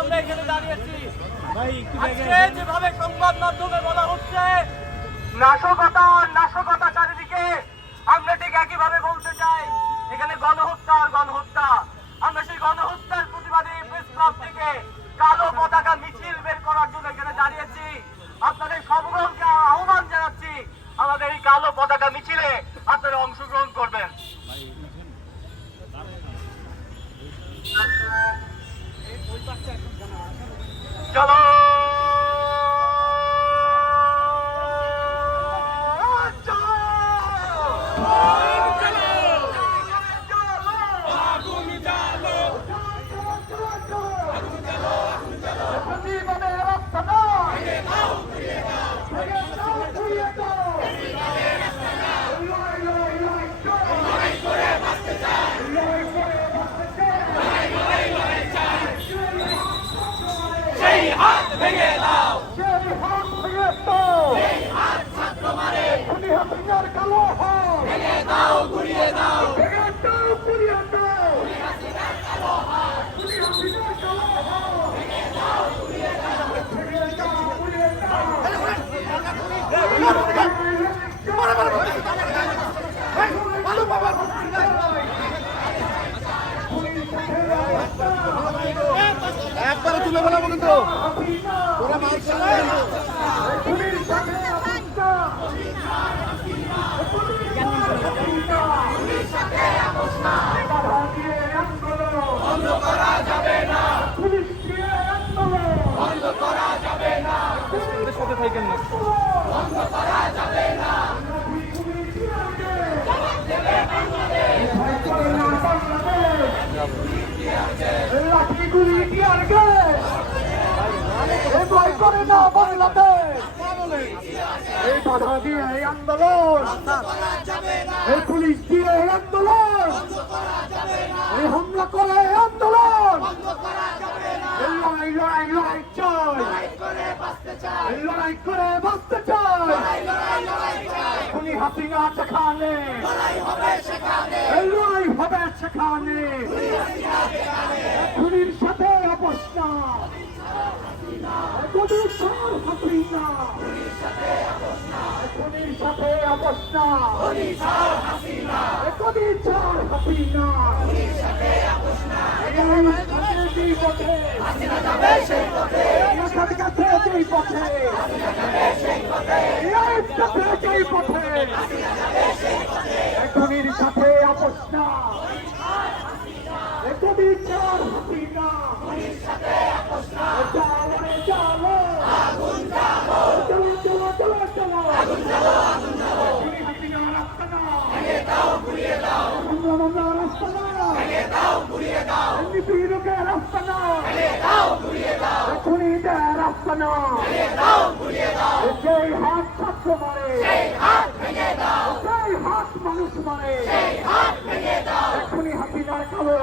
আমরা এখানে দাঁড়িয়েছি আজকে যেভাবে সংবাদ মাধ্যমে বলা হচ্ছে নাশকতা নাশকতা চারিদিকে। আমরা ঠিক একইভাবে বলতে চাই, এখানে গণহত্যা আর গণহত্যা। Çalar! চলো একবারে লাঠিগুলি টিয়ার গ্যাস এই ভয় করে না এই এই পুলিশ দিয়ে এই আন্দোলন, এই হামলা করে এই আন্দোলন এই লড়াই লড়াই লড়াই চাই এই লড়াই করে বাঁচতে চাই। খুনি হাসিনা সেখানে। লড়াই হবে সেখানে। খুনির সাথে অবস্থা। খুনির সার হাসিনা খুনির সাথে অবস্থা। খুনির সার হাসিনা। যেই পথে। হাসির সাথে আপোষ না এত বিচার হাসির না চলো চলো চলো রাস্তা না হাত ছাত্র মারে মানে এক্ষুনি হাসিনার কালো